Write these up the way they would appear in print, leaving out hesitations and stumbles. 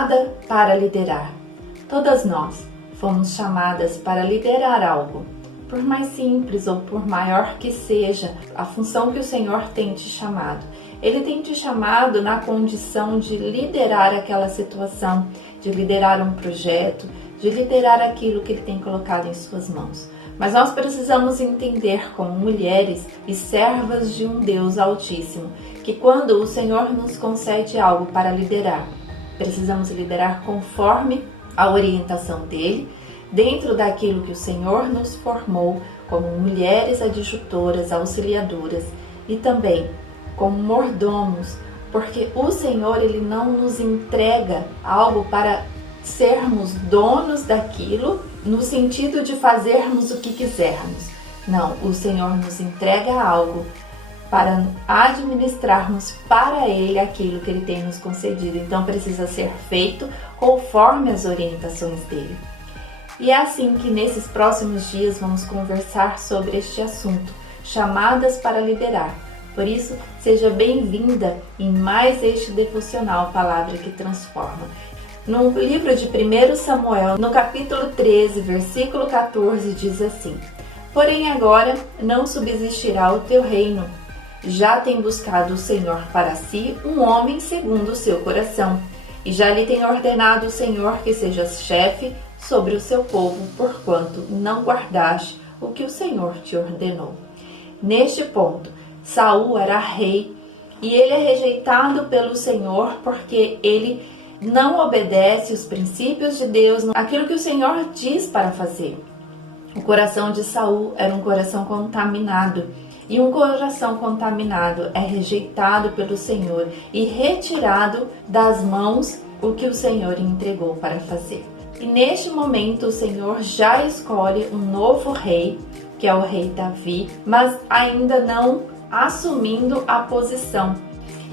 chamada para liderar. Todas nós fomos chamadas para liderar algo. Por mais simples ou por maior que seja a função que o Senhor tem te chamado. Ele tem te chamado na condição de liderar aquela situação, de liderar um projeto, de liderar aquilo que Ele tem colocado em suas mãos. Mas nós precisamos entender como mulheres e servas de um Deus Altíssimo, que quando o Senhor nos concede algo para liderar, precisamos liderar conforme a orientação dEle, dentro daquilo que o Senhor nos formou como mulheres adjutoras, auxiliadoras e também como mordomos, porque o Senhor Ele não nos entrega algo para sermos donos daquilo, no sentido de fazermos o que quisermos. Não, o Senhor nos entrega algo para administrarmos para Ele aquilo que Ele tem nos concedido. Então precisa ser feito conforme as orientações dEle. E é assim que nesses próximos dias vamos conversar sobre este assunto, chamadas para liderar. Por isso, seja bem-vinda em mais este devocional Palavra que Transforma. No livro de 1 Samuel, no capítulo 13, versículo 14, diz assim: Porém agora não subsistirá o teu reino. Já tem buscado o Senhor para si um homem segundo o seu coração, e já lhe tem ordenado o Senhor que sejas chefe sobre o seu povo, porquanto não guardaste o que o Senhor te ordenou. Neste ponto, Saul era rei, e ele é rejeitado pelo Senhor porque ele não obedece os princípios de Deus, aquilo que o Senhor diz para fazer. O coração de Saul era um coração contaminado, e um coração contaminado é rejeitado pelo Senhor e retirado das mãos o que o Senhor entregou para fazer. E neste momento o Senhor já escolhe um novo rei, que é o rei Davi, mas ainda não assumindo a posição.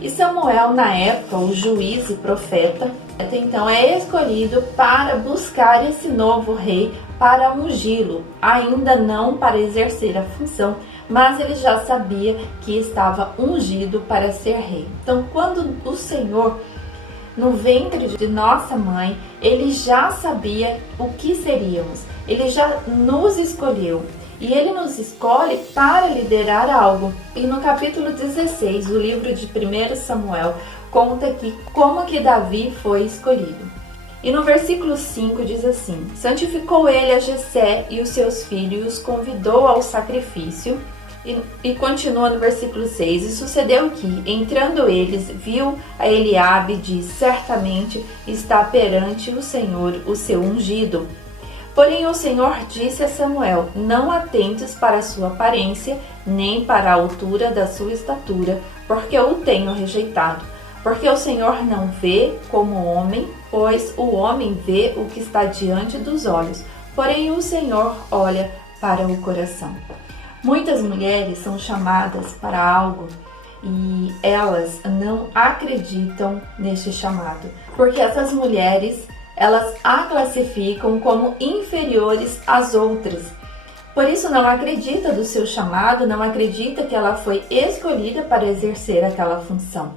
E Samuel, na época, o juiz e profeta, então é escolhido para buscar esse novo rei, para ungí-lo, ainda não para exercer a função, mas ele já sabia que estava ungido para ser rei. Então, quando o Senhor, no ventre de nossa mãe, ele já sabia o que seríamos, ele já nos escolheu. E ele nos escolhe para liderar algo. E no capítulo 16 do livro de 1 Samuel, conta aqui como que Davi foi escolhido. E no versículo 5 diz assim: Santificou ele a Jessé e os seus filhos e os convidou ao sacrifício. E continua no versículo 6: E sucedeu que, entrando eles, viu a Eliabe e disse: Certamente está perante o Senhor o seu ungido. Porém o Senhor disse a Samuel: Não atentes para a sua aparência, nem para a altura da sua estatura, porque eu o tenho rejeitado. Porque o Senhor não vê como homem, pois o homem vê o que está diante dos olhos, porém o Senhor olha para o coração. Muitas mulheres são chamadas para algo e elas não acreditam neste chamado, porque essas mulheres elas a classificam como inferiores às outras. Por isso não acredita do seu chamado, não acredita que ela foi escolhida para exercer aquela função.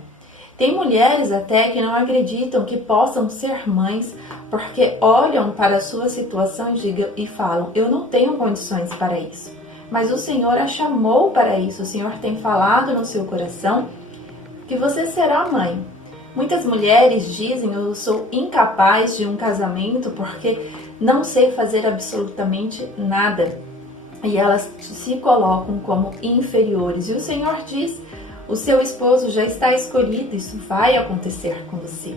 Tem mulheres até que não acreditam que possam ser mães, porque olham para a sua situação e falam: eu não tenho condições para isso. Mas o Senhor a chamou para isso, o Senhor tem falado no seu coração que você será mãe. Muitas mulheres dizem: eu sou incapaz de um casamento porque não sei fazer absolutamente nada. E elas se colocam como inferiores. E o Senhor diz: o seu esposo já está escolhido, isso vai acontecer com você.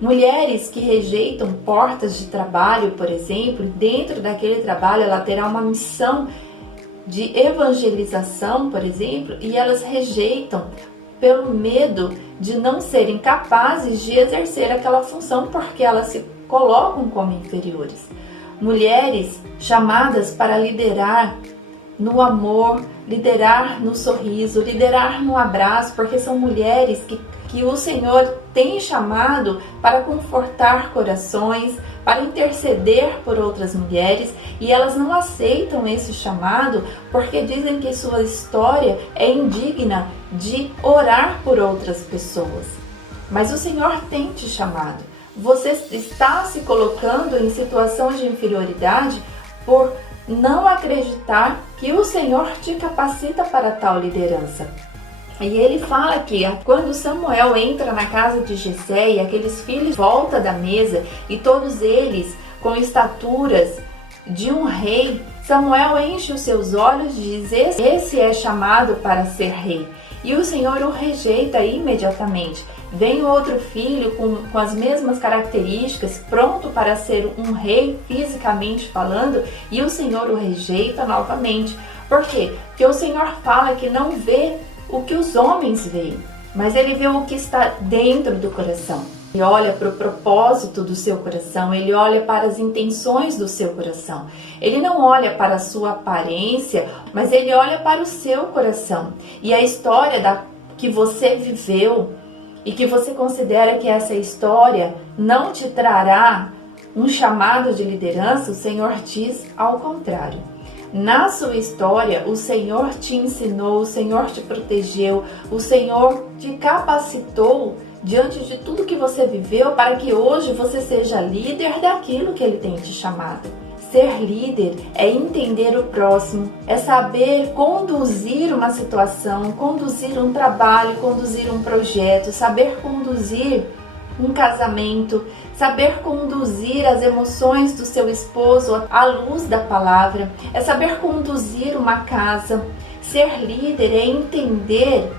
Mulheres que rejeitam portas de trabalho, por exemplo, dentro daquele trabalho ela terá uma missão de evangelização, por exemplo, e elas rejeitam pelo medo de não serem capazes de exercer aquela função, porque elas se colocam como inferiores. Mulheres chamadas para liderar no amor, liderar no sorriso, liderar no abraço, porque são mulheres que o Senhor tem chamado para confortar corações, para interceder por outras mulheres, e elas não aceitam esse chamado porque dizem que sua história é indigna de orar por outras pessoas. Mas o Senhor tem te chamado você está se colocando em situação de inferioridade por não acreditar que o Senhor te capacita para tal liderança. E ele fala que quando Samuel entra na casa de Jessé e aqueles filhos voltam da mesa e todos eles com estaturas de um rei, Samuel enche os seus olhos e diz: esse é chamado para ser rei. E o Senhor o rejeita imediatamente. Vem outro filho com as mesmas características, pronto para ser um rei fisicamente falando, e o Senhor o rejeita novamente. Por quê? Porque o Senhor fala que não vê o que os homens veem, mas ele vê o que está dentro do coração. Ele olha para o propósito do seu coração, ele olha para as intenções do seu coração. Ele não olha para a sua aparência, mas ele olha para o seu coração. E a história que você viveu e que você considera que essa história não te trará um chamado de liderança, o Senhor diz ao contrário. Na sua história, o Senhor te ensinou, o Senhor te protegeu, o Senhor te capacitou diante de tudo que você viveu para que hoje você seja líder daquilo que Ele tem te chamado. Ser líder é entender o próximo, é saber conduzir uma situação, conduzir um trabalho, conduzir um projeto, saber conduzir um casamento, saber conduzir as emoções do seu esposo à luz da palavra, é saber conduzir uma casa. Ser líder é entender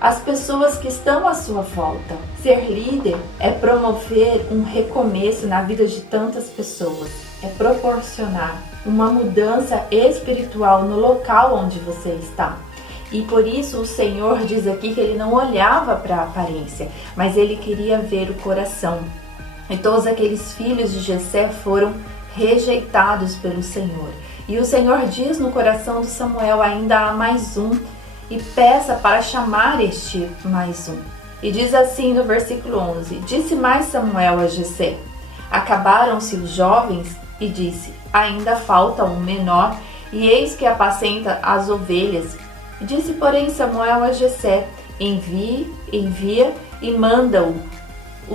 as pessoas que estão à sua volta. Ser líder é promover um recomeço na vida de tantas pessoas, é proporcionar uma mudança espiritual no local onde você está. E por isso o Senhor diz aqui que ele não olhava para a aparência, mas ele queria ver o coração. E todos aqueles filhos de Jessé foram rejeitados pelo Senhor. E o Senhor diz no coração de Samuel: ainda há mais um, e peça para chamar este mais um. E diz assim no versículo 11: disse mais Samuel a Jessé: acabaram-se os jovens? E disse: ainda falta um menor, e eis que apacenta as ovelhas. Disse, porém, Samuel a Jessé: envia e manda-o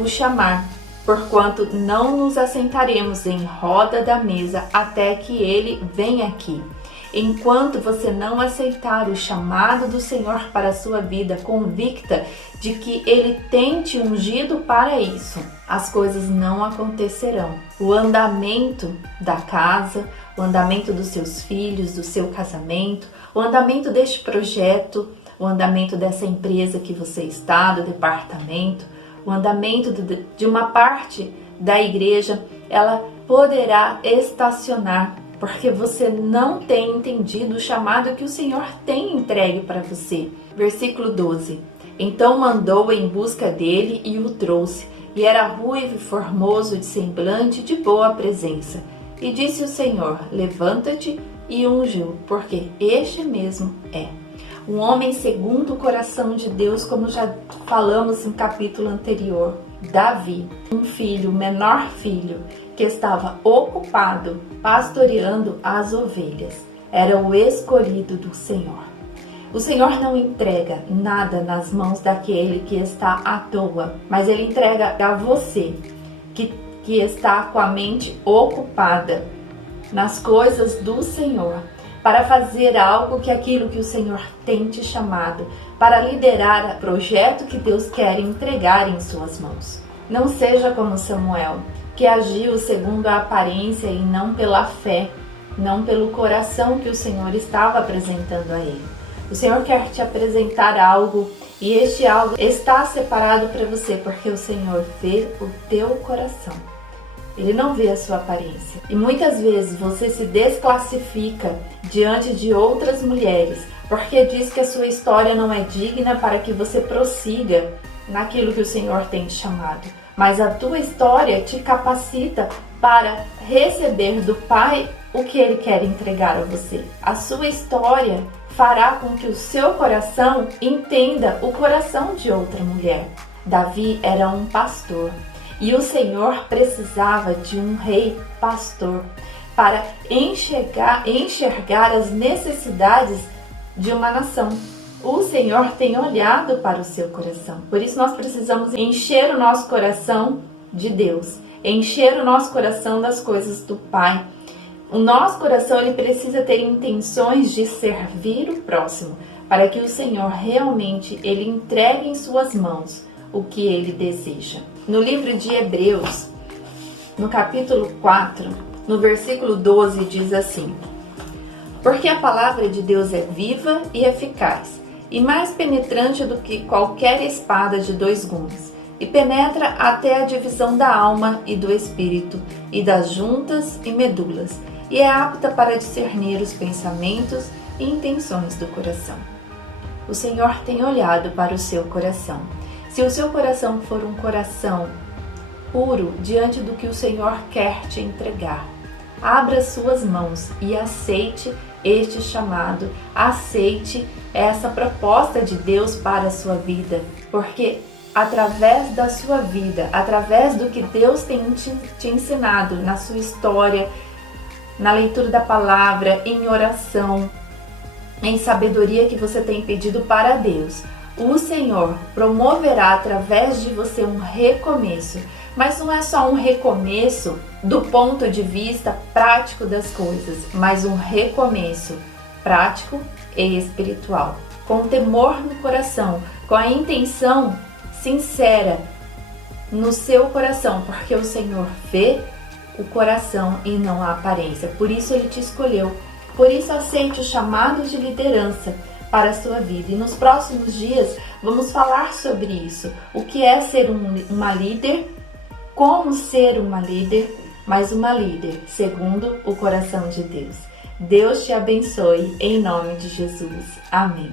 chamar, porquanto não nos assentaremos em roda da mesa até que ele venha aqui. Enquanto você não aceitar o chamado do Senhor para a sua vida, convicta de que Ele tem te ungido para isso, as coisas não acontecerão. O andamento da casa, o andamento dos seus filhos, do seu casamento, o andamento deste projeto, o andamento dessa empresa que você está, do departamento, o andamento de uma parte da igreja, ela poderá estacionar, porque você não tem entendido o chamado que o Senhor tem entregue para você. Versículo 12. Então mandou em busca dele e o trouxe, e era ruivo e formoso de semblante, de boa presença. E disse o Senhor: levanta-te e unge-o, porque este mesmo é um homem segundo o coração de Deus, como já falamos no capítulo anterior. Davi, um filho, menor filho, que estava ocupado pastoreando as ovelhas, era o escolhido do Senhor. O Senhor não entrega nada nas mãos daquele que está à toa, mas Ele entrega a você que está com a mente ocupada nas coisas do Senhor, para fazer algo que aquilo que o Senhor tem te chamado, para liderar o projeto que Deus quer entregar em suas mãos. Não seja como Samuel, que agiu segundo a aparência e não pela fé, não pelo coração que o Senhor estava apresentando a ele. O Senhor quer te apresentar algo, e este algo está separado para você, porque o Senhor vê o teu coração. Ele não vê a sua aparência. E muitas vezes você se desclassifica diante de outras mulheres, porque diz que a sua história não é digna para que você prossiga naquilo que o Senhor tem te chamado. Mas a tua história te capacita para receber do Pai o que Ele quer entregar a você. A sua história fará com que o seu coração entenda o coração de outra mulher. Davi era um pastor. E o Senhor precisava de um rei pastor para enxergar as necessidades de uma nação. O Senhor tem olhado para o seu coração. Por isso nós precisamos encher o nosso coração de Deus, encher o nosso coração das coisas do Pai. O nosso coração ele precisa ter intenções de servir o próximo, para que o Senhor realmente ele entregue em suas mãos o que ele deseja. No livro de Hebreus, no capítulo 4, no versículo 12, diz assim: porque a palavra de Deus é viva e eficaz, e mais penetrante do que qualquer espada de 2 gumes, e penetra até a divisão da alma e do espírito, e das juntas e medulas, e é apta para discernir os pensamentos e intenções do coração. O Senhor tem olhado para o seu coração. Se o seu coração for um coração puro diante do que o Senhor quer te entregar, abra suas mãos e aceite este chamado, aceite essa proposta de Deus para a sua vida, porque através da sua vida, através do que Deus tem te ensinado na sua história, na leitura da palavra, em oração, em sabedoria que você tem pedido para Deus, o Senhor promoverá através de você um recomeço. Mas não é só um recomeço do ponto de vista prático das coisas, mas um recomeço prático e espiritual, com temor no coração, com a intenção sincera no seu coração, porque o Senhor vê o coração e não a aparência. Por isso Ele te escolheu. Por isso aceite o chamado de liderança para a sua vida. E nos próximos dias vamos falar sobre isso. O que é ser uma líder, como ser uma líder, mas uma líder segundo o coração de Deus. Deus te abençoe em nome de Jesus. Amém.